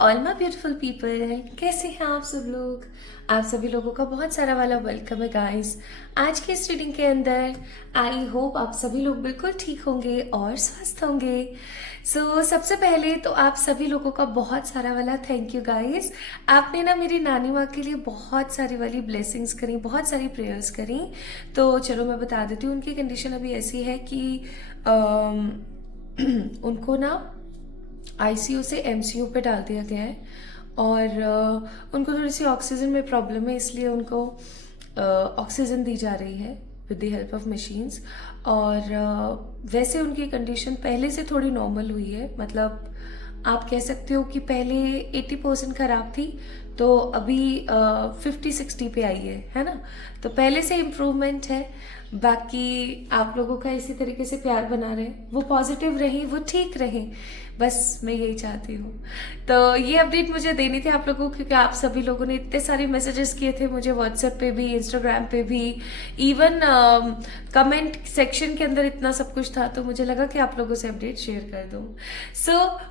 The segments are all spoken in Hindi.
ऑल माय ब्यूटीफुल पीपल, कैसे हैं आप सब लोग। आप सभी लोगों का बहुत सारा वाला वेलकम है गाइस आज की इस रीडिंग के अंदर। आई होप आप सभी लोग बिल्कुल ठीक होंगे और स्वस्थ होंगे। सबसे पहले तो आप सभी लोगों का बहुत सारा वाला थैंक यू गाइस। आपने ना मेरी नानी माँ के लिए बहुत सारी वाली ब्लेसिंग्स करी, बहुत सारी प्रेयर्स करी। तो चलो मैं बता देती हूँ, उनकी कंडीशन अभी ऐसी है कि उनको ना आईसीयू से एमसीयू पे डाल दिया गया है और उनको थोड़ी सी ऑक्सीजन में प्रॉब्लम है, इसलिए उनको ऑक्सीजन दी जा रही है with the help of machines. और वैसे उनकी कंडीशन पहले से थोड़ी नॉर्मल हुई है, मतलब आप कह सकते हो कि पहले 80% खराब थी तो अभी 50-60 पे आई है ना। तो पहले से इम्प्रूवमेंट है। बाकी आप लोगों का इसी तरीके से प्यार बना रहे, वो पॉजिटिव रहे, वो ठीक रहे, बस मैं यही चाहती हूँ। तो ये अपडेट मुझे देनी थी आप लोगों को, क्योंकि आप सभी लोगों ने इतने सारे मैसेजेस किए थे मुझे व्हाट्सएप पे भी, इंस्टाग्राम पे भी, इवन कमेंट सेक्शन के अंदर इतना सब कुछ था, तो मुझे लगा कि आप लोगों से अपडेट शेयर कर दूँ।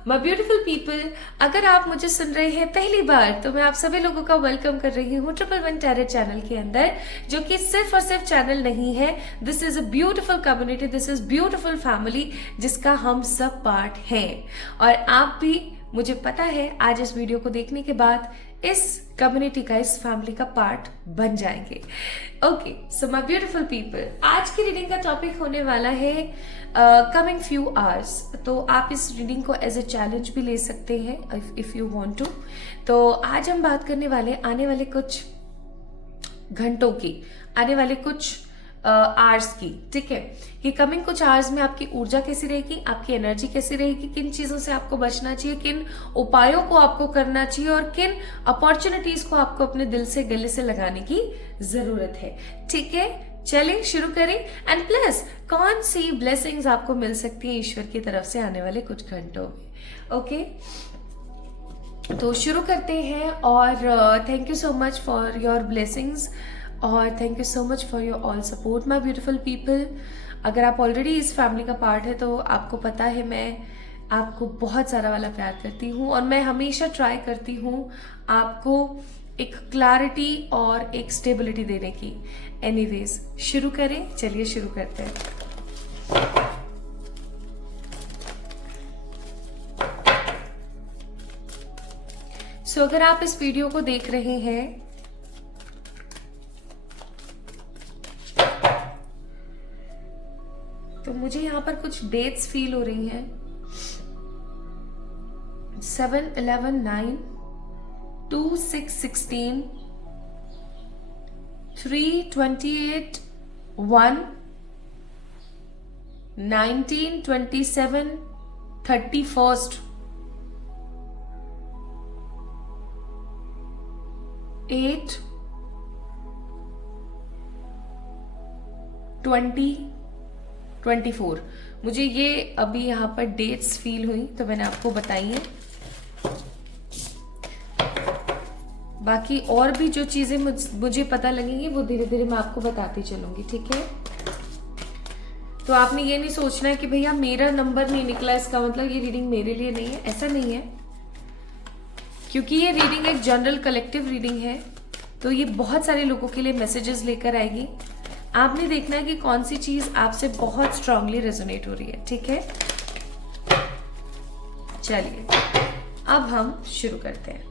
माय ब्यूटीफुल पीपल, अगर आप मुझे सुन रहे हैं पहली बार तो मैं आप सभी लोगों का वेलकम कर रही हूँ 111 टैरो चैनल के अंदर, जो कि सिर्फ और सिर्फ चैनल नहीं है। This is a beautiful community, this is beautiful family, जिसका हम सब पार्ट हैं। और आप भी, मुझे पता है, आज इस वीडियो को देखने के बाद इस कम्युनिटी का, इस फैमिली का पार्ट बन जाएंगे। Okay, so my beautiful people, आज की रीडिंग का टॉपिक होने वाला है कमिंग फ्यू आवर्स। तो आप इस रीडिंग को एज ए चैलेंज भी ले सकते हैं इफ यू वांट टू। तो आज हम बात करने वाले आने वाले कुछ घंटों की, आने वाले कुछ आवर्स की, ठीक है, कि कमिंग कुछ आवर्स में आपकी ऊर्जा कैसी रहेगी, आपकी एनर्जी कैसी रहेगी, किन चीजों से आपको बचना चाहिए, किन उपायों को आपको करना चाहिए और किन अपॉर्चुनिटीज को आपको अपने दिल से, गले से लगाने की जरूरत है। ठीक है, चलिए शुरू करें। एंड प्लस कौन सी ब्लेसिंग्स आपको मिल सकती है ईश्वर की तरफ से आने वाले कुछ घंटों में। ओके, तो शुरू करते हैं। और thank you so much for your blessings और thank you so much for your all support my beautiful people. अगर आप ऑलरेडी इस फैमिली का पार्ट है तो आपको पता है मैं आपको बहुत सारा वाला प्यार करती हूँ और मैं हमेशा ट्राई करती हूँ आपको एक क्लैरिटी और एक स्टेबिलिटी देने की। एनीवेज, शुरू करें, चलिए शुरू करते हैं। अगर आप इस वीडियो को देख रहे हैं तो मुझे यहाँ पर कुछ डेट्स फील हो रही हैं। 7, 11, 9, 2, 6, 16, 3, 28, 1, 19, 27, 31st, 8, 20, 24। मुझे ये अभी यहाँ पर डेट्स फील हुई तो मैंने आपको बताई है। बाकी और भी जो चीजें मुझे पता लगेंगी वो धीरे धीरे मैं आपको बताती चलूंगी, ठीक है। तो आपने ये नहीं सोचना है कि भैया मेरा नंबर नहीं निकला इसका मतलब ये रीडिंग मेरे लिए नहीं है, ऐसा नहीं है। क्योंकि ये रीडिंग एक जनरल कलेक्टिव रीडिंग है तो ये बहुत सारे लोगों के लिए मैसेजेस लेकर आएगी। आपने देखना है कि कौन सी चीज आपसे बहुत स्ट्रांगली रेजोनेट हो रही है, ठीक है। चलिए अब हम शुरू करते हैं।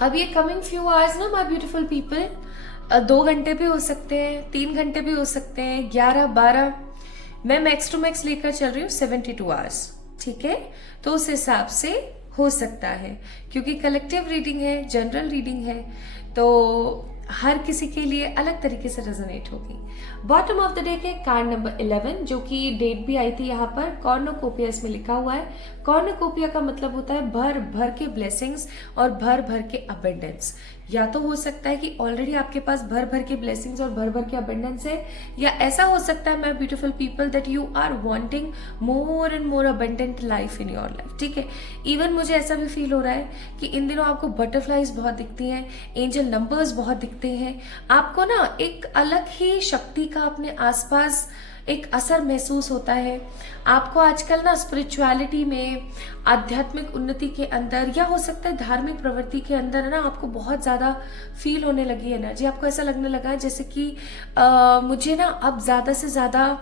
अब ये कमिंग फ्यू आवर्स ना माय ब्यूटीफुल पीपल 2 घंटे भी हो सकते हैं, 3 घंटे भी हो सकते हैं, 11, 12, मैं मैक्स टू मैक्स लेकर चल रही हूँ 72 आवर्स, ठीक है। तो उस हिसाब से हो सकता है, क्योंकि कलेक्टिव रीडिंग है, जनरल रीडिंग है, तो हर किसी के लिए अलग तरीके से रेजोनेट होगी। बॉटम ऑफ द डेक है कार्ड नंबर 11, जो कि डेट भी आई थी यहाँ पर, कॉर्नोकोपिया इसमें लिखा हुआ है। कॉर्नोकोपिया का मतलब होता है भर भर के ब्लेसिंग्स और भर भर के अबेंडेंस, या तो हो सकता है कि ऑलरेडी आपके पास भर भर के ब्लेसिंग्स और भर भर के अबंडेंस है, या ऐसा हो सकता है, my beautiful people, that you are wanting more and more abundant life in your life, ठीक है। इवन मुझे ऐसा भी फील हो रहा है कि इन दिनों आपको बटरफ्लाइज बहुत दिखती हैं, एंजल नंबर्स बहुत दिखते हैं, आपको ना एक अलग ही शक्ति का अपने आसपास एक असर महसूस होता है। आपको आजकल ना स्पिरिचुअलिटी में, आध्यात्मिक उन्नति के अंदर, या हो सकता है धार्मिक प्रवृत्ति के अंदर ना आपको बहुत ज़्यादा फील होने लगी एनर्जी। आपको ऐसा लगने लगा है जैसे कि मुझे ना अब ज़्यादा से ज़्यादा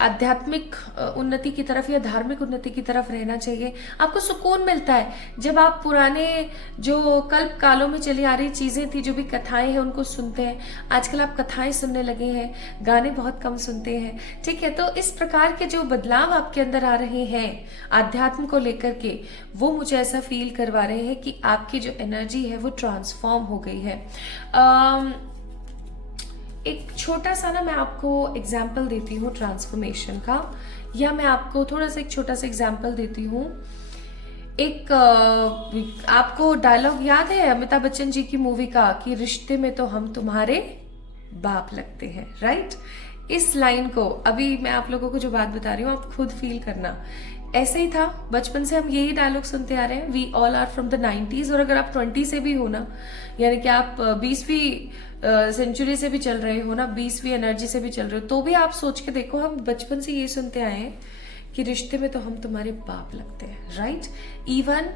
आध्यात्मिक उन्नति की तरफ या धार्मिक उन्नति की तरफ रहना चाहिए। आपको सुकून मिलता है जब आप पुराने जो कल्प कालों में चली आ रही चीजें थी, जो भी कथाएं हैं, उनको सुनते हैं। आजकल आप कथाएं सुनने लगे हैं, गाने बहुत कम सुनते हैं, ठीक है। तो इस प्रकार के जो बदलाव आपके अंदर आ रहे हैं आध्यात्म को लेकर के, वो मुझे ऐसा फील करवा रहे हैं कि आपकी जो एनर्जी है वो ट्रांसफॉर्म हो गई है। एक छोटा सा ना मैं आपको एग्जाम्पल देती हूँ ट्रांसफॉर्मेशन का, या मैं आपको थोड़ा सा एक छोटा सा एग्जाम्पल देती हूँ। एक आपको डायलॉग याद है अमिताभ बच्चन जी की मूवी का कि रिश्ते में तो हम तुम्हारे बाप लगते हैं, राइट। इस लाइन को अभी मैं आप लोगों को जो बात बता रही हूँ आप खुद फील करना। ऐसे ही था, बचपन से हम यही डायलॉग सुनते आ रहे हैं। We all are from the 90s, और अगर आप 20 से भी हो ना, यानी कि आप 20वीं सेंचुरी से भी चल रहे हो ना, 20वीं एनर्जी से भी चल रहे हो, तो भी आप सोच के देखो, हम बचपन से ये सुनते आए हैं कि रिश्ते में तो हम तुम्हारे बाप लगते हैं, राइट। इवन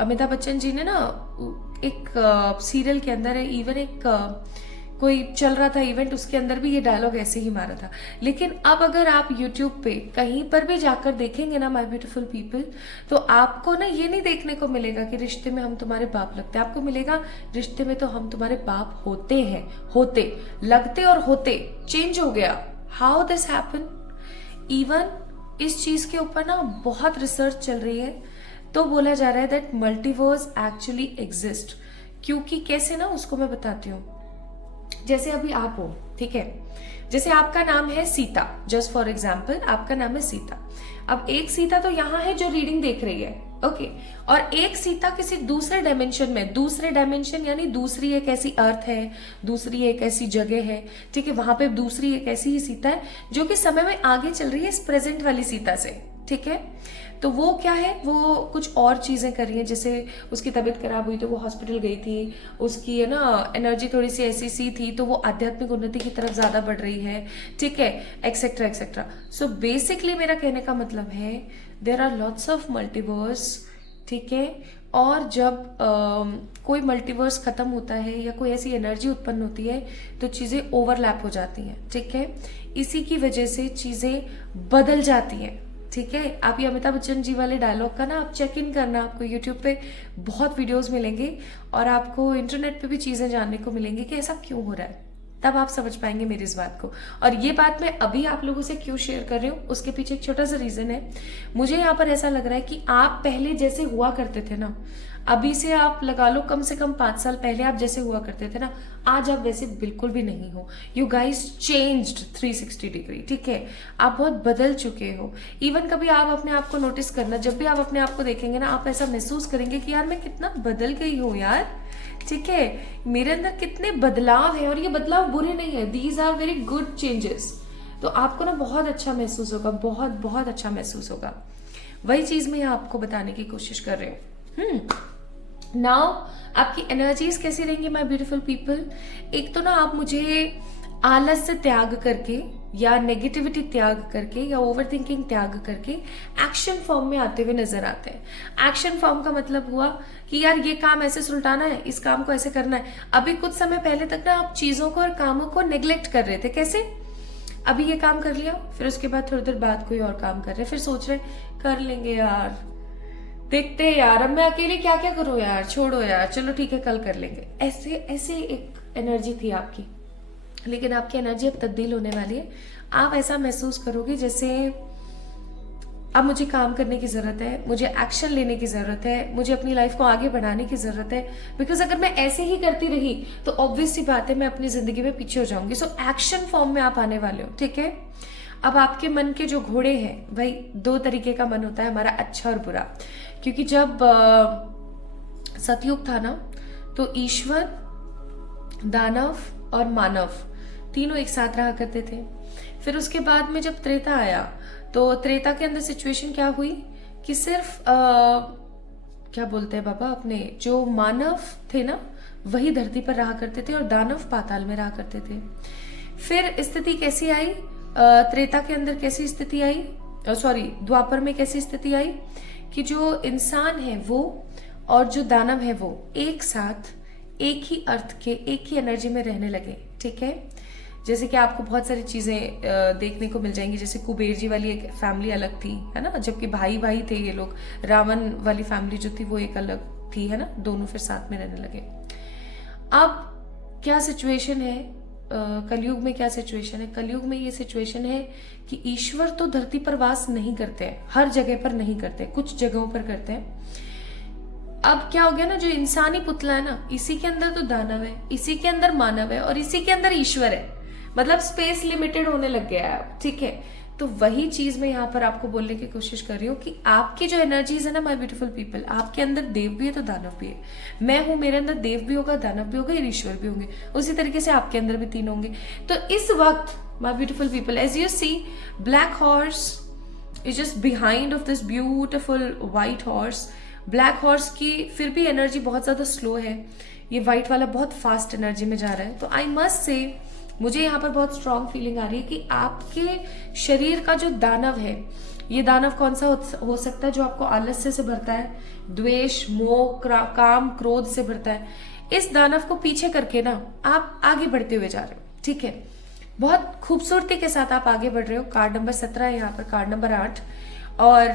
अमिताभ बच्चन जी ने ना एक सीरियल के अंदर है, इवन एक कोई चल रहा था इवेंट, उसके अंदर भी ये डायलॉग ऐसे ही मारा था। लेकिन अब अगर आप YouTube पे कहीं पर भी जाकर देखेंगे ना माय ब्यूटीफुल पीपल, तो आपको ना ये नहीं देखने को मिलेगा कि रिश्ते में हम तुम्हारे बाप लगते हैं। आपको मिलेगा रिश्ते में तो हम तुम्हारे बाप होते हैं, होते, लगते और होते, चेंज हो गया। How this happen? इवन इस चीज के ऊपर ना बहुत रिसर्च चल रही है, तो बोला जा रहा है दैट मल्टीवर्स एक्चुअली एग्जिस्ट। क्योंकि कैसे ना, उसको मैं बताती हूँ। जैसे अभी आप हो, ठीक है, जैसे आपका नाम है सीता, जस्ट फॉर एग्जाम्पल आपका नाम है सीता। अब एक सीता तो यहाँ है जो रीडिंग देख रही है, ओके, और एक सीता किसी दूसरे डायमेंशन में, दूसरे डायमेंशन यानी दूसरी एक ऐसी अर्थ है, दूसरी एक ऐसी जगह है, ठीक है, वहां पे दूसरी एक ऐसी ही सीता है जो कि समय में आगे चल रही है इस प्रेजेंट वाली सीता से, ठीक है। तो वो क्या है, वो कुछ और चीजें कर रही है। जैसे उसकी तबीयत खराब हुई तो वो हॉस्पिटल गई थी, उसकी है ना एनर्जी थोड़ी सी ऐसी सी थी, तो वो आध्यात्मिक उन्नति की तरफ ज्यादा बढ़ रही है, ठीक है, एक्सेट्रा एक्सेट्रा। सो बेसिकली मेरा कहने का मतलब है there are lots of multiverse, ठीक है। और जब कोई मल्टीवर्स खत्म होता है या कोई ऐसी एनर्जी उत्पन्न होती है तो चीजें ओवरलैप हो जाती हैं, ठीक है। इसी की वजह से चीजें बदल जाती हैं, ठीक है। आप ये अमिताभ बच्चन जी वाले डायलॉग का ना आप चेक इन करना, आपको यूट्यूब पे बहुत वीडियोस मिलेंगे और आपको इंटरनेट पे भी चीजें जानने को मिलेंगी कि ऐसा क्यों हो रहा है, तब आप समझ पाएंगे मेरी इस बात को। और ये बात मैं अभी आप लोगों से क्यों शेयर कर रही हूँ, उसके पीछे एक छोटा सा रीजन है। मुझे यहाँ पर ऐसा लग रहा है कि आप पहले जैसे हुआ करते थे ना, अभी से आप लगा लो कम से कम 5 साल पहले आप जैसे हुआ करते थे ना, आज आप वैसे बिल्कुल भी नहीं हो। यू गाइज चेंज्ड 360 डिग्री, ठीक है, आप बहुत बदल चुके हो। इवन कभी आप अपने आप को नोटिस करना, जब भी आप अपने आप को देखेंगे ना, आप ऐसा महसूस करेंगे कि यार मैं कितना बदल गई हूँ यार, ठीक है, मेरे अंदर कितने बदलाव है, और ये बदलाव बुरे नहीं है, these are very good changes. तो आपको ना बहुत अच्छा महसूस होगा, बहुत बहुत अच्छा महसूस होगा। वही चीज मैं यहाँ आपको बताने की कोशिश कर रही हूँ। नाउ आपकी एनर्जीज कैसी रहेंगी माय ब्यूटीफुल पीपल? एक तो ना आप मुझे आलस से त्याग करके या नेगेटिविटी त्याग करके या ओवर थिंकिंग त्याग करके एक्शन फॉर्म में आते हुए नजर आते हैं। एक्शन फॉर्म का मतलब हुआ कि यार ये काम ऐसे सुलटाना है, इस काम को ऐसे करना है। अभी कुछ समय पहले तक ना आप चीजों को और कामों को नेग्लेक्ट कर रहे थे। कैसे? अभी ये काम कर लिया, फिर उसके बाद थोड़ी देर बाद कोई और काम कर रहे, फिर सोच रहे कर लेंगे यार, देखते हैं यार, अब मैं अकेले क्या क्या करूं यार, छोड़ो यार, चलो ठीक है कल कर लेंगे। ऐसे ऐसे एक एनर्जी थी आपकी, लेकिन आपकी एनर्जी अब तब्दील होने वाली है। आप ऐसा महसूस करोगे जैसे अब मुझे काम करने की जरूरत है, मुझे एक्शन लेने की जरूरत है, मुझे अपनी लाइफ को आगे बढ़ाने की जरूरत है। बिकॉज अगर मैं ऐसे ही करती रही तो ऑब्वियस सी बात है मैं अपनी जिंदगी में पीछे हो जाऊंगी। सो एक्शन फॉर्म में आप आने वाले हो, ठीक है। अब आपके मन के जो घोड़े हैं, भाई 2 तरीके का मन होता है हमारा, अच्छा और बुरा। क्योंकि जब सतयुग था ना, तो ईश्वर, दानव और मानव तीनों एक साथ रहा करते थे। फिर उसके बाद में जब त्रेता आया तो त्रेता के अंदर सिचुएशन क्या हुई कि सिर्फ क्या बोलते हैं बाबा, अपने जो मानव थे ना वही धरती पर रहा करते थे और दानव पाताल में रहा करते थे। फिर स्थिति कैसी आई, त्रेता के अंदर कैसी स्थिति आई, सॉरी द्वापर में कैसी स्थिति आई कि जो इंसान है वो और जो दानव है वो एक साथ एक ही अर्थ के, एक ही एनर्जी में रहने लगे। ठीक है, जैसे कि आपको बहुत सारी चीजें देखने को मिल जाएंगी। जैसे कुबेर जी वाली एक फैमिली अलग थी, है ना, जबकि भाई भाई थे ये लोग। रावण वाली फैमिली जो थी वो एक अलग थी, है ना, दोनों फिर साथ में रहने लगे। अब क्या सिचुएशन है, कलयुग में क्या सिचुएशन है? कलयुग में ये सिचुएशन है कि ईश्वर तो धरती पर वास नहीं करते हैं, हर जगह पर नहीं करते, कुछ जगहों पर करते हैं। अब क्या हो गया ना, जो इंसानी पुतला है ना, इसी के अंदर तो दानव है, इसी के अंदर मानव है और इसी के अंदर ईश्वर है। मतलब स्पेस लिमिटेड होने लग गया है अब। ठीक है, तो वही चीज मैं यहाँ पर आपको बोलने की कोशिश कर रही हूँ कि आपकी जो एनर्जीज है ना माय ब्यूटीफुल पीपल, आपके अंदर देव भी है तो दानव भी है। मैं हूं, मेरे अंदर देव भी होगा, दानव भी होगा और ईश्वर भी होंगे। उसी तरीके से आपके अंदर भी तीन होंगे। तो इस वक्त my beautiful people, as you see, black horse is just behind of this beautiful white horse. Black horse की फिर भी एनर्जी बहुत ज्यादा स्लो है, ये व्हाइट वाला बहुत फास्ट एनर्जी में जा रहा है। तो आई मस्ट से, मुझे यहाँ पर बहुत स्ट्रॉन्ग फीलिंग आ रही है कि आपके शरीर का जो दानव है, ये दानव कौन सा हो सकता है? जो आपको आलस्य से भरता है, द्वेष, मोह, काम, क्रोध से भरता है। इस दानव को पीछे करके ना आप आगे बढ़ते हुए जा रहे हो। ठीक है, बहुत खूबसूरती के साथ आप आगे बढ़ रहे हो। कार्ड नंबर 17 है यहाँ पर, कार्ड नंबर 8। और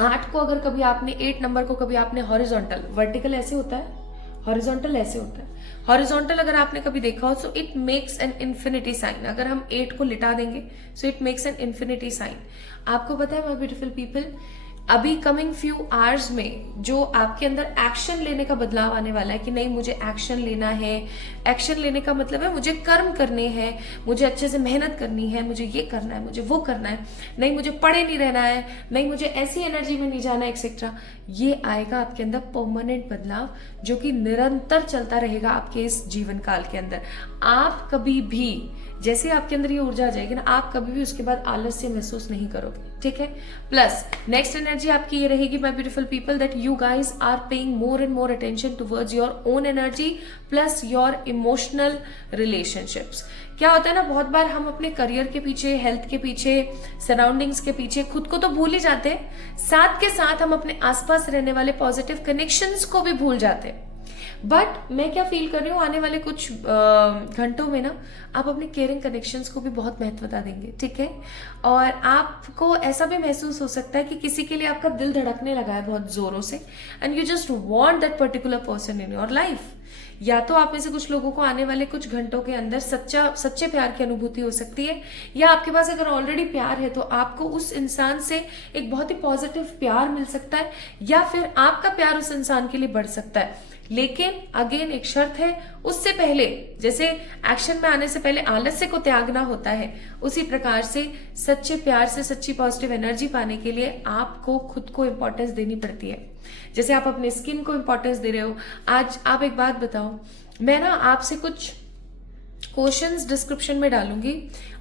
8 को अगर कभी आपने, 8 नंबर को कभी आपने हॉरिजॉन्टल, वर्टिकल ऐसे होता है, हॉरिजॉन्टल ऐसे होता है। हॉरिजॉन्टल अगर आपने कभी देखा हो so it makes an infinity sign. अगर हम 8 को लिटा देंगे so it makes an infinity sign. आपको पता है माय ब्यूटीफुल पीपल, अभी कमिंग फ्यू आवर्स में जो आपके अंदर एक्शन लेने का बदलाव आने वाला है कि नहीं मुझे एक्शन लेना है। एक्शन लेने का मतलब है मुझे कर्म करने हैं, मुझे अच्छे से मेहनत करनी है, मुझे ये करना है, मुझे वो करना है, नहीं मुझे पड़े नहीं रहना है, नहीं मुझे ऐसी एनर्जी में नहीं जाना, एक्सेट्रा। ये आएगा आपके अंदर परमानेंट बदलाव जो कि निरंतर चलता रहेगा आपके इस जीवन काल के अंदर। आप कभी भी, जैसे आपके अंदर ये ऊर्जा आ जाएगी ना, आप कभी भी उसके बाद आलस्य महसूस नहीं करोगे। ठीक है, प्लस नेक्स्ट एनर्जी आपकी ये रहेगी my beautiful people, that you guys are paying more and more attention towards your own energy plus your emotional relationships. क्या होता है ना, बहुत बार हम अपने करियर के पीछे, हेल्थ के पीछे, सराउंडिंग्स के पीछे खुद को तो भूल ही जाते हैं, साथ के साथ हम अपने आसपास रहने वाले पॉजिटिव कनेक्शंस को भी भूल जाते हैं। बट मैं क्या फील कर रही हूँ, आने वाले कुछ घंटों में ना आप अपने केयरिंग कनेक्शंस को भी बहुत महत्वता देंगे। ठीक है, और आपको ऐसा भी महसूस हो सकता है कि किसी के लिए आपका दिल धड़कने लगा है बहुत जोरों से, and you just want that particular person in your life. या तो आप में से कुछ लोगों को आने वाले कुछ घंटों के अंदर सच्चे प्यार की अनुभूति हो सकती है, या आपके पास अगर ऑलरेडी प्यार है तो आपको उस इंसान से एक बहुत ही पॉजिटिव प्यार मिल सकता है, या फिर आपका प्यार उस इंसान के लिए बढ़ सकता है। लेकिन अगेन एक शर्त है, उससे पहले जैसे एक्शन में आने से पहले आलस्य को त्यागना होता है, उसी प्रकार से सच्चे प्यार से सच्ची पॉजिटिव एनर्जी पाने के लिए आपको खुद को इंपॉर्टेंस देनी पड़ती है। जैसे आप अपने स्किन को इंपॉर्टेंस दे रहे हो। आज आप एक बात बताओ, मैं ना आपसे कुछ क्वेश्चंस डिस्क्रिप्शन में डालूंगी,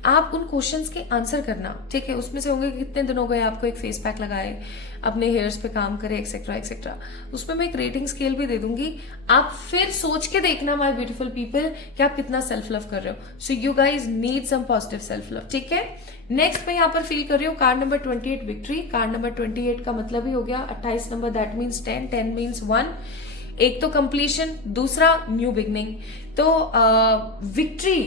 आप उन क्वेश्चंस के आंसर करना। ठीक है, उसमें से होंगे कितने दिन हो गए आपको एक फेस पैक लगाए, अपने हेयर्स पे काम करे, एक्सेट्रा एक्सेट्रा। उसमें मैं एक रेटिंग स्केल भी दे दूंगी, आप फिर सोच के देखना माय ब्यूटीफुल पीपल कि आप कितना सेल्फ लव कर रहे हो। So you guys need some positive self love. ठीक है, नेक्स्ट मैं यहाँ पर फील कर रही हूँ card number 28 victory. Card number 28 का मतलब ही हो गया 28 नंबर, दैट मीन्स 10, 10 मीन्स 1। एक तो कंप्लीशन, दूसरा न्यू बिगनिंग। तो विक्ट्री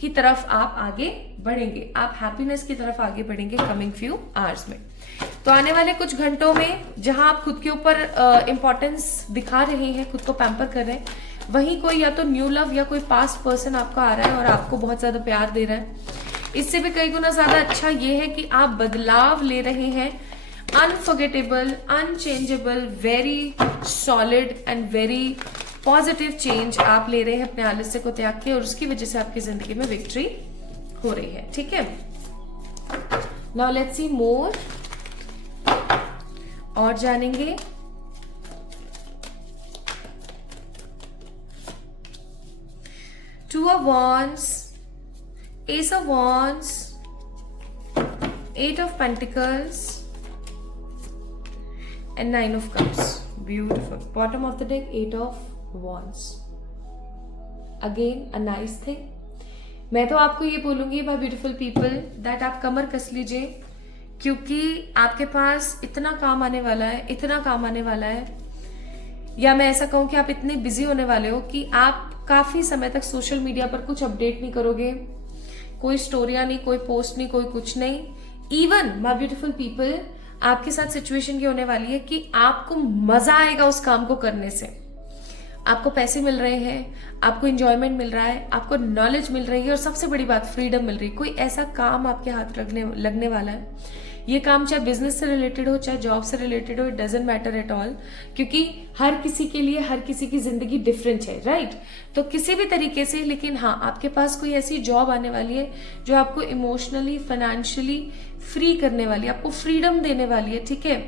की तरफ आप आगे बढ़ेंगे, आप हैप्पीनेस की तरफ आगे बढ़ेंगे कमिंग फ्यू आवर्स में। तो आने वाले कुछ घंटों में जहां आप खुद के ऊपर इंपॉर्टेंस दिखा रहे हैं, खुद को पैम्पर कर रहे हैं, वहीं कोई या तो न्यू लव या कोई पास्ट पर्सन आपका आ रहा है और आपको बहुत ज्यादा प्यार दे रहा है। इससे भी कई गुना ज्यादा अच्छा ये है कि आप बदलाव ले रहे हैं, unforgettable, unchangeable, very solid and very positive change आप ले रहे हैं अपने आलस्य को त्याग के, और उसकी वजह से आपकी जिंदगी में विक्ट्री हो रही है। ठीक है, नाउ लेट्स सी मोर, और जानेंगे 2 of Wands, Ace of Wands, 8 of Pentacles, and 9 of Cups. Beautiful. Bottom of the deck, 8 of Wands. Again, a nice thing. मैं तो आपको ये बोलूंगी माय ब्यूटीफुल पीपल दैट आप कमर कस लीजिए, क्योंकि आपके पास इतना काम आने वाला है, इतना काम आने वाला है, या मैं ऐसा कहूं कि आप इतने बिजी होने वाले हो कि आप काफी समय तक सोशल मीडिया पर कुछ अपडेट नहीं करोगे, कोई स्टोरियां नहीं, कोई पोस्ट नहीं, कोई कुछ नहीं. इवन माय ब्यूटीफुल पीपल, आपके साथ सिचुएशन ये होने वाली है कि आपको मजा आएगा उस काम को करने से. आपको पैसे मिल रहे हैं, आपको इंजॉयमेंट मिल रहा है, आपको नॉलेज मिल रही है, और सबसे बड़ी बात फ्रीडम मिल रही है. कोई ऐसा काम आपके हाथ लगने वाला है. ये काम चाहे बिजनेस से रिलेटेड हो, चाहे जॉब से रिलेटेड हो, it doesn't matter at all, क्योंकि हर किसी के लिए हर किसी की जिंदगी डिफरेंट है, राइट? तो किसी भी तरीके से, लेकिन हाँ, आपके पास कोई ऐसी जॉब आने वाली है जो आपको इमोशनली, फाइनेंशियली फ्री करने वाली है, आपको फ्रीडम देने वाली है, ठीक है?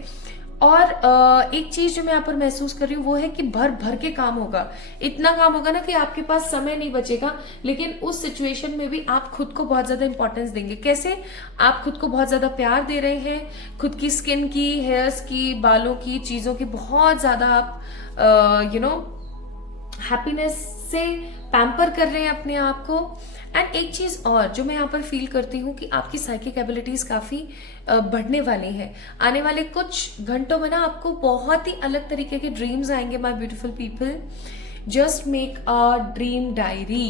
और एक चीज जो मैं यहाँ पर महसूस कर रही हूँ वो है कि भर भर के काम होगा. इतना काम होगा ना कि आपके पास समय नहीं बचेगा, लेकिन उस सिचुएशन में भी आप खुद को बहुत ज्यादा इंपॉर्टेंस देंगे. कैसे? आप खुद को बहुत ज्यादा प्यार दे रहे हैं, खुद की स्किन की, हेयर्स की, बालों की, चीजों की बहुत ज्यादा आप हैप्पीनेस से पैम्पर कर रहे हैं अपने आप को. एंड एक चीज और जो मैं यहाँ पर फील करती हूँ कि आपकी साइकिक एबिलिटीज काफी बढ़ने वाली हैं. आने वाले कुछ घंटों में ना आपको बहुत ही अलग तरीके के ड्रीम्स आएंगे my beautiful people. Just make a dream diary.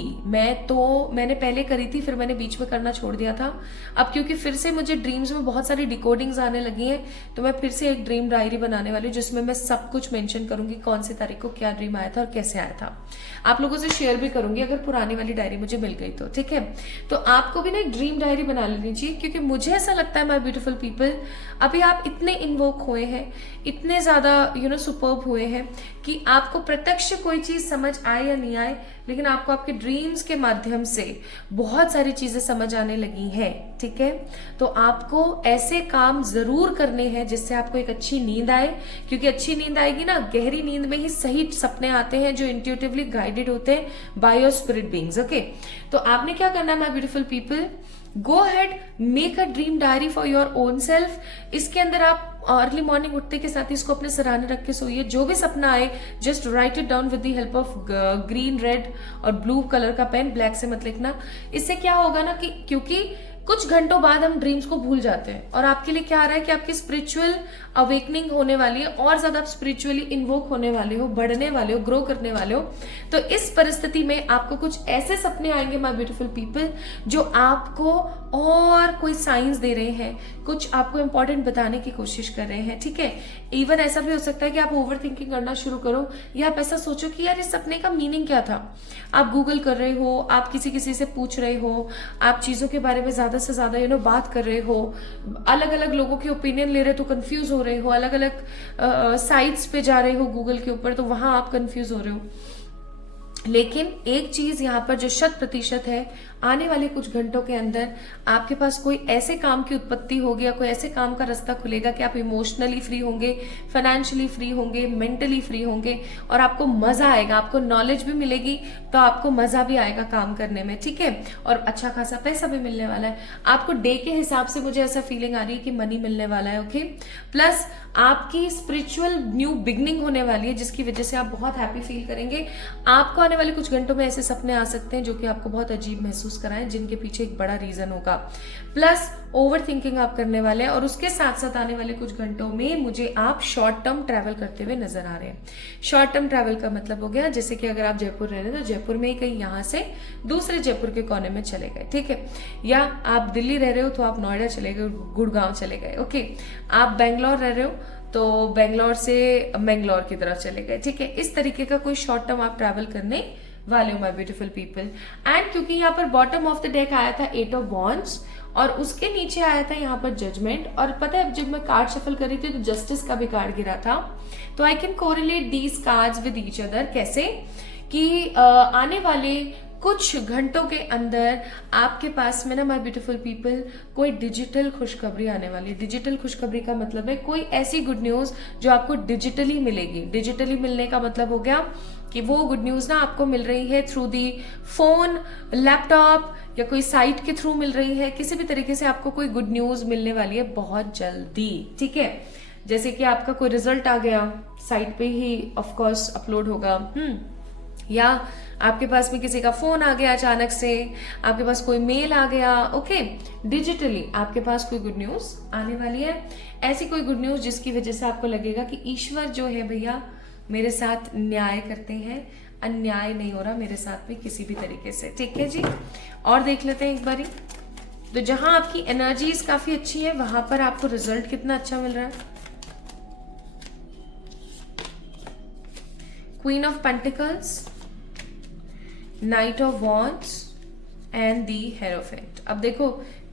मैंने पहले करी थी, फिर मैंने बीच में करना छोड़ दिया था. अब क्योंकि फिर से मुझे ड्रीम्स में बहुत सारी डिकोडिंग्स आने लगी हैं, तो मैं फिर से एक ड्रीम डायरी बनाने वाली हूँ जिसमें मैं सब कुछ मेंशन करूंगी, कौन सी तारीख को क्या ड्रीम आया था और कैसे आया था. आप लोगों से शेयर भी करूंगी अगर पुरानी वाली डायरी मुझे मिल गई तो, ठीक है? तो आपको भी ना एक ड्रीम डायरी बना लेनी चाहिए, क्योंकि मुझे ऐसा लगता है माय ब्यूटीफुल पीपल, अभी आप इतने इन्वोक हुए हैं, इतने ज्यादा सुपर्ब हुए हैं कि आपको प्रत्यक्ष कोई चीज समझ आए या नहीं आए, लेकिन आपको आपके ड्रीम्स के माध्यम से बहुत सारी चीजें समझ आने लगी हैं, ठीक है? तो आपको ऐसे काम जरूर करने हैं जिससे आपको एक अच्छी नींद आए, क्योंकि अच्छी नींद आएगी ना, गहरी नींद में ही सही सपने आते हैं जो इंट्यूटिवली गाइडेड होते हैं by your spirit beings. Okay, तो आपने क्या करना है my beautiful people, go head, make a dream diary for your own self. इसके अंदर आप अर्ली मॉर्निंग उठते के साथ इसको अपने सराहने रख के सोइए. जो भी सपना आए just right it down with the help of green, red और ब्लू कलर का पेन. ब्लैक से मत लिखना. इससे क्या होगा ना कि क्योंकि कुछ घंटों बाद हम ड्रीम्स को भूल जाते हैं, और आपके लिए क्या आ रहा है कि आपकी स्पिरिचुअल अवेकनिंग होने वाली है, और ज्यादा आप स्पिरिचुअली इन्वोक होने वाले हो, बढ़ने वाले हो, ग्रो करने वाले हो. तो इस परिस्थिति में आपको कुछ ऐसे सपने आएंगे माय ब्यूटीफुल पीपल जो आपको और कोई साइंस दे रहे हैं, कुछ आपको इंपॉर्टेंट बताने की कोशिश कर रहे हैं, ठीक है? इवन ऐसा भी हो सकता है कि आप ओवर थिंकिंग करना शुरू करो, या आप ऐसा सोचो कि यार इस सपने का मीनिंग क्या था. आप गूगल कर रहे हो, आप किसी से पूछ रहे हो, आप चीजों के बारे में ज्यादा से ज्यादा बात कर रहे हो, अलग अलग लोगों के ओपिनियन ले रहे हो तो कंफ्यूज हो रहे हो, अलग अलग साइट्स पे जा रहे हो गूगल के ऊपर तो वहां आप कंफ्यूज हो रहे हो. लेकिन एक चीज यहाँ पर जो 100% है, आने वाले कुछ घंटों के अंदर आपके पास कोई ऐसे काम की उत्पत्ति होगी या कोई ऐसे काम का रास्ता खुलेगा कि आप इमोशनली फ्री होंगे, फाइनेंशियली फ्री होंगे, मेंटली फ्री होंगे, और आपको मजा आएगा. आपको नॉलेज भी मिलेगी तो आपको मजा भी आएगा काम करने में, ठीक है? और अच्छा खासा पैसा भी मिलने वाला है. आपको डे के हिसाब से मुझे ऐसा फीलिंग आ रही है कि मनी मिलने वाला है. ओके, प्लस आपकी स्पिरिचुअल न्यू बिगनिंग होने वाली है जिसकी वजह से आप बहुत हैप्पी फील करेंगे. आपको आने वाले कुछ घंटों में ऐसे सपने आ सकते हैं जो कि आपको बहुत अजीब महसूस कराएं, जिनके पीछे एक बड़ा रीजन होगा. प्लस ओवर थिंकिंग आप करने वाले हैं, और उसके साथ साथ आने वाले कुछ घंटों में मुझे आप शॉर्ट टर्म ट्रैवल करते हुए नजर आ रहे हैं. शॉर्ट टर्म ट्रैवल का मतलब हो गया जैसे कि अगर आप जयपुर रह रहे हैं तो जयपुर में ही कहीं यहाँ से दूसरे जयपुर के कोने में चले गए, ठीक है? या आप दिल्ली रह रहे हो तो आप नोएडा चले गए, गुड़गांव चले गए. ओके, आप बेंगलोर रह रहे हो तो बेंगलोर से मैंगलोर की तरफ चले गए, ठीक है? इस तरीके का कोई शॉर्ट टर्म आप ट्रैवल करने वाले हो माय ब्यूटीफुल पीपल. एंड क्योंकि यहाँ पर बॉटम ऑफ द डेक आया था 8 ऑफ वॉन्ड्स, और उसके नीचे आया था यहाँ पर जजमेंट, और पता है जब मैं कार्ड शफल कर रही थी तो जस्टिस का भी कार्ड गिरा था. तो I can correlate these cards with each other. कैसे कि आने वाले कुछ घंटों के अंदर आपके पास में ना माय ब्यूटीफुल पीपल कोई डिजिटल खुशखबरी आने वाली है। डिजिटल खुशखबरी का मतलब है कोई ऐसी गुड न्यूज जो आपको डिजिटली मिलेगी। डिजिटली मिलने का मतलब हो गया कि वो गुड न्यूज ना आपको मिल रही है थ्रू दी फोन, लैपटॉप या कोई साइट के थ्रू मिल रही है। किसी भी तरीके से आपको कोई गुड न्यूज मिलने वाली है बहुत जल्दी, ठीक है। जैसे कि आपका कोई रिजल्ट आ गया, साइट पे ही ऑफ कोर्स अपलोड होगा, या आपके पास में किसी का फोन आ गया अचानक से, आपके पास कोई मेल आ गया, ओके, डिजिटली आपके पास कोई गुड न्यूज आने वाली है। ऐसी कोई गुड न्यूज जिसकी वजह से आपको लगेगा कि ईश्वर जो है भैया मेरे साथ न्याय करते हैं, अन्याय नहीं हो रहा मेरे साथ में किसी भी तरीके से, ठीक है जी। और देख लेते हैं एक बारी, तो जहां आपकी एनर्जीज काफी अच्छी है वहां पर आपको रिजल्ट कितना अच्छा मिल रहा है। Queen of pentacles, night of wands and the hierophant. अब देखो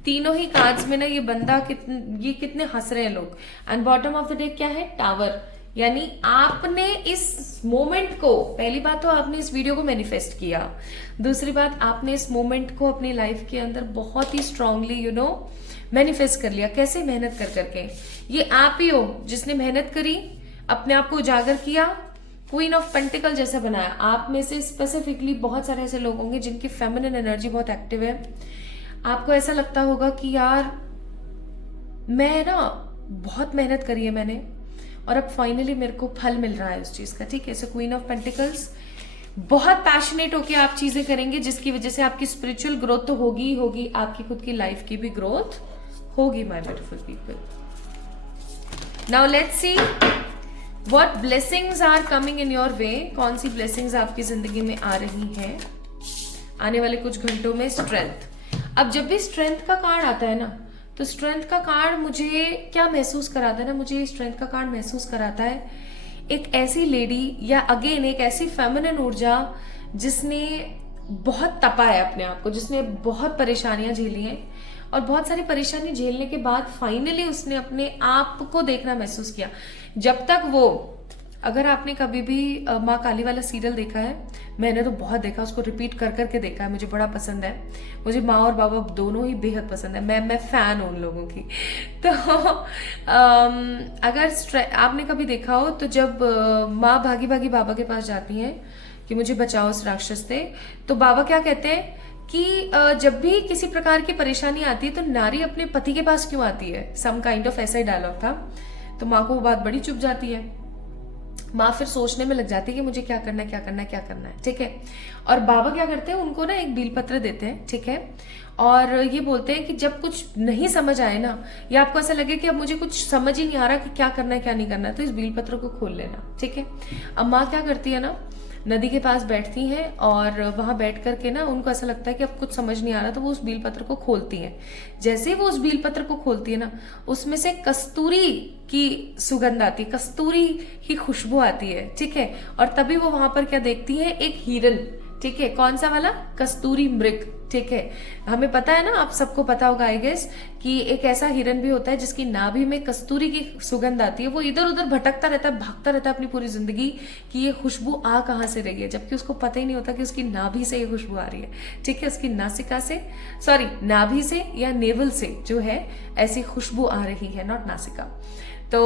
तीनों ही कार्ड्स में ना ये बंदा कितने हंस रहे हैं लोग। And bottom of the deck क्या है, टावर। यानी आपने इस मोमेंट को, पहली बात तो आपने इस वीडियो को मैनिफेस्ट किया, दूसरी बात आपने इस मोमेंट को अपनी लाइफ के अंदर बहुत ही स्ट्रांगली मैनिफेस्ट कर लिया। कैसे? मेहनत कर करके। ये आप ही हो जिसने मेहनत करी, अपने आप को उजागर किया, क्वीन ऑफ पेंटिकल जैसा बनाया। आप में से स्पेसिफिकली बहुत सारे ऐसे लोग होंगे जिनकी फेमिनिन एनर्जी बहुत एक्टिव है। आपको ऐसा लगता होगा कि यार मैं ना बहुत मेहनत करी है मैंने और अब फाइनली मेरे को फल मिल रहा है उस चीज का, ठीक है। सो क्वीन ऑफ पेंटिकल्स, बहुत पैशनेट होके आप चीजें करेंगे जिसकी वजह से आपकी स्पिरिचुअल ग्रोथ तो होगी ही होगी, आपकी खुद की लाइफ की भी ग्रोथ होगी my beautiful people. Now let's see what blessings are coming in your way. कौन सी ब्लेसिंग्स आपकी जिंदगी में आ रही हैं आने वाले कुछ घंटों में। स्ट्रेंथ। अब जब भी स्ट्रेंथ का कार्ड आता है ना, तो स्ट्रेंथ का कार्ड मुझे क्या महसूस कराता है ना, मुझे स्ट्रेंथ का कार्ड महसूस कराता है एक ऐसी लेडी या अगेन एक ऐसी फेमिनिन ऊर्जा जिसने बहुत तपा है अपने आप को, जिसने बहुत परेशानियां झेली हैं और बहुत सारी परेशानी झेलने के बाद फाइनली उसने अपने आप को देखना महसूस किया। जब तक वो, अगर आपने कभी भी माँ काली वाला सीरियल देखा है, मैंने तो बहुत देखा, उसको रिपीट कर करके देखा है, मुझे बड़ा पसंद है। मुझे माँ और बाबा दोनों ही बेहद पसंद है, मैं फैन हूँ उन लोगों की। तो अगर आपने कभी देखा हो तो जब माँ भागी भागी बाबा के पास जाती हैं कि मुझे बचाओ उस राक्षस से, तो बाबा क्या कहते हैं कि जब भी किसी प्रकार की परेशानी आती है तो नारी अपने पति के पास क्यों आती है, सम काइंड ऑफ ऐसा ही डायलॉग था। तो माँ को वो बात बड़ी चुभ जाती है, माँ फिर सोचने में लग जाती है कि मुझे क्या करना है, क्या करना है, क्या करना है, ठीक है। और बाबा क्या करते हैं, उनको ना एक बीलपत्र देते हैं, ठीक है, और ये बोलते हैं कि जब कुछ नहीं समझ आए ना, या आपको ऐसा लगे कि अब मुझे कुछ समझ ही नहीं आ रहा कि क्या करना है क्या नहीं करना है, तो इस बीलपत्र को खोल लेना, ठीक है। अब माँ क्या करती है ना, नदी के पास बैठती हैं और वहां बैठ करके ना उनको ऐसा लगता है कि अब कुछ समझ नहीं आ रहा, तो वो उस बीलपत्र को खोलती हैं। जैसे ही वो उस बीलपत्र को खोलती है ना, उसमें से कस्तूरी की सुगंध आती है, कस्तूरी की खुशबू आती है, ठीक है। और तभी वो वहां पर क्या देखती है, एक हिरन, ठीक है। कौन सा वाला? कस्तूरी मृग, ठीक है। हमें पता है ना, आप सबको पता होगा आई गेस, कि एक ऐसा हिरन भी होता है जिसकी नाभि में कस्तूरी की सुगंध आती है। वो इधर उधर भटकता रहता है, भागता रहता है अपनी पूरी जिंदगी कि ये खुशबू आ कहाँ से रही है, जबकि उसको पता ही नहीं होता कि उसकी नाभि से ये खुशबू आ रही है, ठीक है। उसकी नासिका से, सॉरी, नाभि से या नेवल से जो है ऐसी खुशबू आ रही है, नॉट नासिका। तो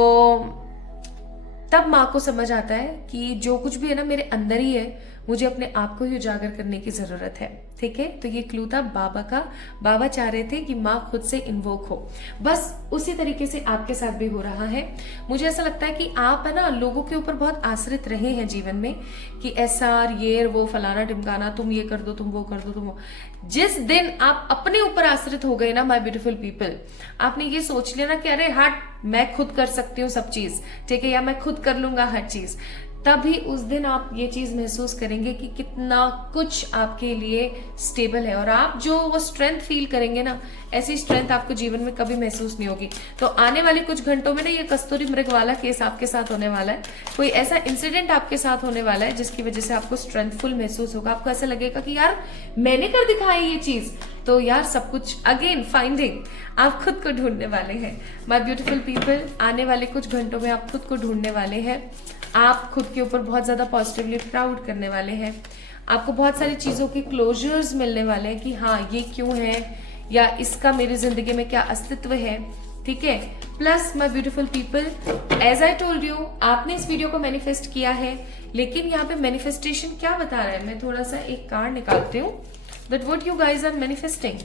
तब माँ को समझ आता है कि जो कुछ भी है ना मेरे अंदर ही है, मुझे अपने आप को ही उजागर करने की जरूरत है, ठीक है। तो ये क्लू था बाबा का। बाबा चाह रहे थे कि माँ खुद से इन्वोक हो। बस उसी तरीके से आपके साथ भी हो रहा है। मुझे ऐसा लगता है कि आप है ना लोगों के ऊपर बहुत आश्रित रहे हैं जीवन में, कि ऐसा ये वो फलाना ढिमकाना, तुम ये कर दो, तुम वो कर दो, तुम वो। जिस दिन आप अपने ऊपर आश्रित हो गए ना माय ब्यूटीफुल पीपल, आपने ये सोच लिया ना कि अरे हट, मैं खुद कर सकती हूँ सब चीज, ठीक है, या मैं खुद कर लूंगा हर चीज, तभी उस दिन आप ये चीज महसूस करेंगे कि कितना कुछ आपके लिए स्टेबल है। और आप जो वो स्ट्रेंथ फील करेंगे ना, ऐसी स्ट्रेंथ आपको जीवन में कभी महसूस नहीं होगी। तो आने वाले कुछ घंटों में ना ये कस्तूरी मृग वाला केस आपके साथ होने वाला है। कोई ऐसा इंसिडेंट आपके साथ होने वाला है जिसकी वजह से आपको स्ट्रेंथफुल महसूस होगा। आपको ऐसा लगेगा कि यार मैंने कर दिखाई ये चीज, तो यार सब कुछ अगेन फाइंडिंग, आप खुद को ढूंढने वाले हैं माय ब्यूटीफुल पीपल। आने वाले कुछ घंटों में आप खुद को ढूंढने वाले हैं। आप खुद के ऊपर बहुत ज्यादा पॉजिटिवली प्राउड करने वाले हैं। आपको बहुत सारी चीजों के क्लोजर्स मिलने वाले हैं कि हाँ ये क्यों है या इसका मेरी जिंदगी में क्या अस्तित्व है, ठीक है। Plus my beautiful people, as I told you, आपने इस वीडियो को मैनिफेस्ट किया है, लेकिन यहाँ पे मैनिफेस्टेशन क्या बता रहा है, मैं थोड़ा सा एक कार्ड निकालती हूँ। That what you guys are manifesting.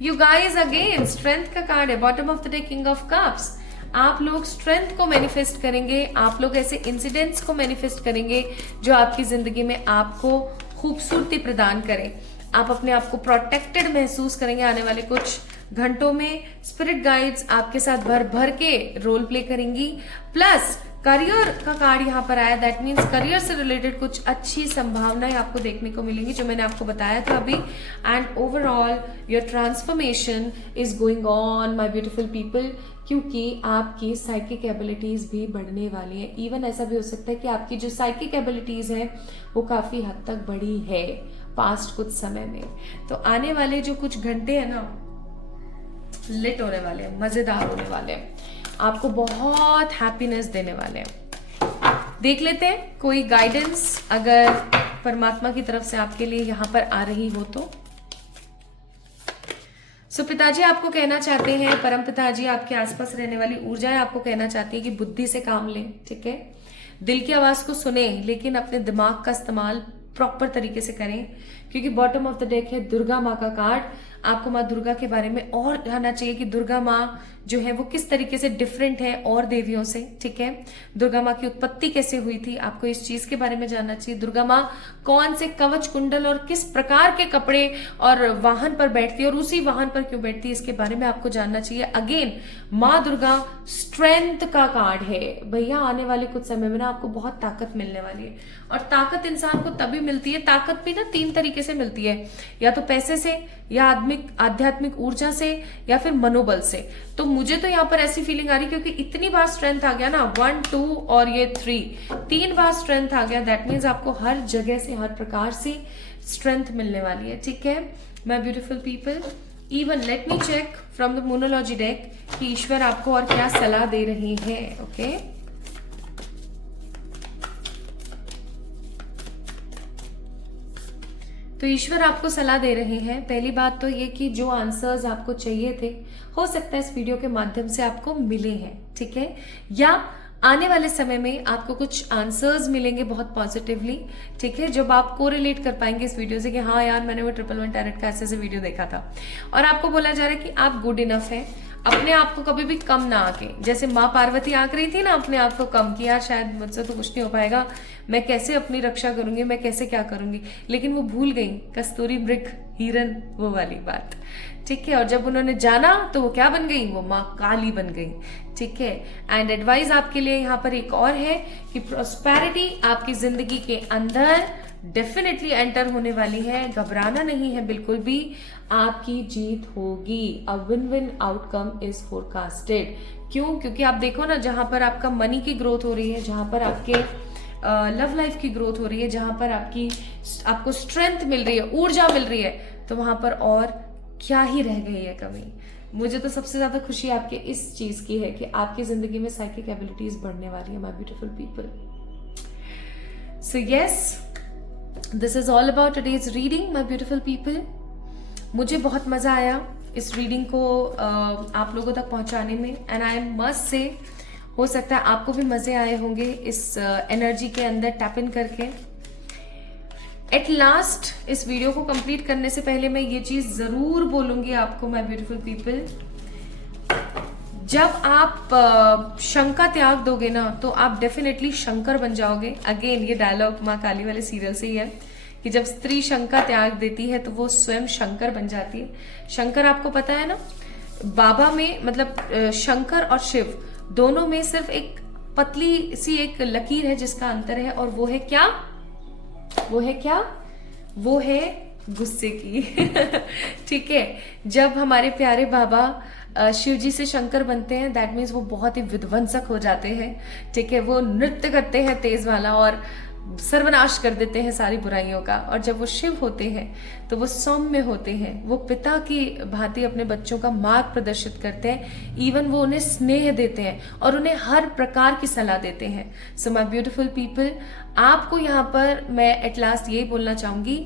You guys again strength का कार्ड है, bottom of the day, king of cups. आप लोग स्ट्रेंथ को मैनिफेस्ट करेंगे, आप लोग ऐसे इंसिडेंट्स को मैनिफेस्ट करेंगे जो आपकी जिंदगी में आपको खूबसूरती प्रदान करें। आप अपने आप को प्रोटेक्टेड महसूस करेंगे आने वाले कुछ घंटों में। स्पिरिट गाइड्स आपके साथ भर भर के रोल प्ले करेंगी। प्लस करियर का कार्ड यहाँ पर आया, दैट मीन्स करियर से रिलेटेड कुछ अच्छी संभावनाएं आपको देखने को मिलेंगी जो मैंने आपको बताया था अभी। And overall your transformation is going on my beautiful people, क्योंकि आपकी साइकिक एबिलिटीज भी बढ़ने वाली है। इवन ऐसा भी हो सकता है कि आपकी जो साइकिक एबिलिटीज है वो काफी हद तक बढ़ी है पास्ट कुछ समय में। तो आने वाले जो कुछ घंटे हैं ना, लिट होने वाले हैं, मजेदार होने वाले हैं, आपको बहुत हैप्पीनेस देने वाले हैं। देख लेते हैं कोई गाइडेंस अगर परमात्मा की तरफ से आपके लिए यहाँ पर आ रही हो तो। सो पिताजी आपको कहना चाहते हैं, परम पिताजी आपके आसपास रहने वाली ऊर्जाएं आपको कहना चाहती है कि बुद्धि से काम लें, ठीक है। दिल की आवाज को सुने, लेकिन अपने दिमाग का इस्तेमाल प्रॉपर तरीके से करें, क्योंकि बॉटम ऑफ द डेक है दुर्गा माँ का कार्ड। आपको माँ दुर्गा के बारे में और जानना चाहिए कि दुर्गा माँ जो है वो किस तरीके से डिफरेंट है और देवियों से, ठीक है। दुर्गा माँ की उत्पत्ति कैसे हुई थी, आपको इस चीज के बारे में जानना चाहिए। दुर्गा माँ कौन से कवच कुंडल और किस प्रकार के कपड़े और वाहन पर बैठती है और उसी वाहन पर क्यों बैठती है, इसके बारे में आपको जानना चाहिए। अगेन माँ दुर्गा स्ट्रेंथ का कार्ड है भैया। आने वाले कुछ समय में ना आपको बहुत ताकत मिलने वाली है, और ताकत इंसान को तभी मिलती है, ताकत भी ना 3 तरीके से मिलती है, या तो पैसे से, या आध्यात्मिक ऊर्जा से, या फिर मनोबल से। तो मुझे तो यहाँ पर ऐसी फीलिंग आ रही, क्योंकि इतनी बार स्ट्रेंथ आ गया ना, 1 2 और ये 3 बार स्ट्रेंथ आ गया, दैट मीन्स आपको हर जगह से हर प्रकार से स्ट्रेंथ मिलने वाली है, ठीक है my beautiful people. Even let me check from the monology deck कि ईश्वर आपको और क्या सलाह दे रहे हैं, ओके। तो ईश्वर आपको सलाह दे रहे हैं। पहली बात तो ये कि जो आंसर्स आपको चाहिए थे, हो सकता है इस वीडियो के माध्यम से आपको मिले हैं, ठीक है, या आने वाले समय में आपको कुछ आंसर्स मिलेंगे बहुत पॉजिटिवली, ठीक है, जब आप कोरिलेट कर पाएंगे इस वीडियो से कि हाँ यार मैंने वो 111 टैरेट का ऐसे वीडियो देखा था। और आपको बोला जा रहा है कि आप गुड इनफ है, अपने आप को कभी भी कम ना आके, जैसे माँ पार्वती आंक रही थी ना अपने आप को कम, कि यार शायद मुझसे तो कुछ नहीं हो पाएगा, मैं कैसे अपनी रक्षा करूंगी, मैं कैसे क्या करूंगी, लेकिन वो भूल गई कस्तूरी मृग हिरन, वो वाली बात, ठीक है। और जब उन्होंने जाना तो वो क्या बन गई, वो माँ काली बन गई, ठीक है। एंड एडवाइस आपके लिए यहाँ पर एक और है कि प्रॉस्पेरिटी आपकी जिंदगी के अंदर डेफिनेटली एंटर होने वाली है, घबराना नहीं है बिल्कुल भी, आपकी जीत होगी। A win win outcome is forecasted. क्यों? क्योंकि आप देखो ना, जहां पर आपका मनी की ग्रोथ हो रही है, जहां पर आपके लव लाइफ की ग्रोथ हो रही है, जहां पर आपको स्ट्रेंथ मिल रही है, ऊर्जा मिल रही है, तो वहां पर और क्या ही रह गई है कमी। मुझे तो सबसे ज्यादा खुशी आपके इस चीज की है कि आपकी जिंदगी में साइकिक एबिलिटीज बढ़ने वाली है my beautiful people. So yes, this is all about today's reading my beautiful people. मुझे बहुत मजा आया इस रीडिंग को आप लोगों तक पहुंचाने में, एंड आई मस्ट से हो सकता है आपको भी मजे आए होंगे इस एनर्जी के अंदर टैप इन करके। एट लास्ट इस वीडियो को कंप्लीट करने से पहले मैं ये चीज जरूर बोलूंगी आपको माय ब्यूटीफुल पीपल, जब आप शंका त्याग दोगे ना तो आप डेफिनेटली शंकर बन जाओगे। अगेन ये डायलॉग माँ काली वाले सीरियल से ही है कि जब स्त्री शंका त्याग देती है तो वो स्वयं शंकर बन जाती है। शंकर आपको पता है ना, बाबा में मतलब शंकर और शिव दोनों में सिर्फ एक पतली सी एक लकीर है जिसका अंतर है, और वो है क्या, वो है क्या, वो है गुस्से की। ठीक है, जब हमारे प्यारे बाबा शिव जी से शंकर बनते हैं, दैट मीन्स वो बहुत ही विध्वंसक हो जाते हैं। ठीक है, वो नृत्य करते हैं तेज वाला, और सर्वनाश कर देते हैं सारी बुराइयों का। और जब वो शिव होते हैं तो वो सौम्य होते हैं, वो पिता की भांति अपने बच्चों का मार्ग प्रदर्शित करते हैं, इवन वो उन्हें स्नेह देते हैं और उन्हें हर प्रकार की सलाह देते हैं। सो माय ब्यूटीफुल पीपल, आपको यहाँ पर मैं एट लास्ट यही बोलना चाहूंगी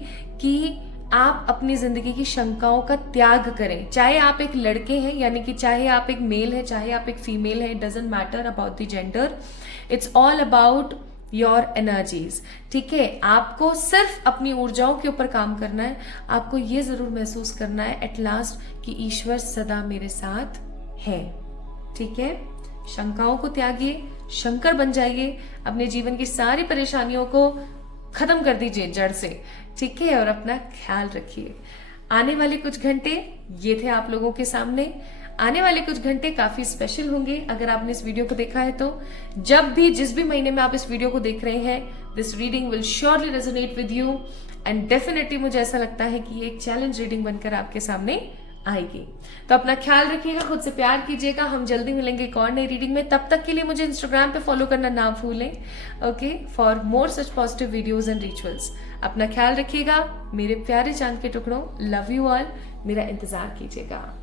कि आप अपनी जिंदगी की शंकाओं का त्याग करें। चाहे आप एक लड़के हैं, यानी कि चाहे आप एक मेल है, चाहे आप एक फीमेल है, it doesn't matter about the gender, it's all about your energies. ठीक है, आपको सिर्फ अपनी ऊर्जाओं के ऊपर काम करना है। आपको ये जरूर महसूस करना है एट लास्ट कि ईश्वर सदा मेरे साथ है। ठीक है, शंकाओं को त्यागिए, शंकर बन जाइए, अपने जीवन की सारी परेशानियों को खत्म कर दीजिए जड़ से। ठीक है, और अपना ख्याल रखिए। आने वाले कुछ घंटे ये थे आप लोगों के सामने। आने वाले कुछ घंटे काफी स्पेशल होंगे अगर आपने इस वीडियो को देखा है तो। जब भी जिस भी महीने में आप इस वीडियो को देख रहे हैं, this reading will surely resonate with you and definitely मुझे ऐसा लगता है कि ये एक चैलेंज रीडिंग बनकर आपके सामने आएगी। तो अपना ख्याल रखिएगा, खुद से प्यार कीजिएगा। हम जल्दी मिलेंगे एक और नई रीडिंग में। तब तक के लिए मुझे इंस्टाग्राम पे फॉलो करना ना भूलें, okay, for more such positive videos and rituals. अपना ख्याल रखिएगा मेरे प्यारे चांद के टुकड़ों। Love you all. मेरा इंतजार कीजिएगा।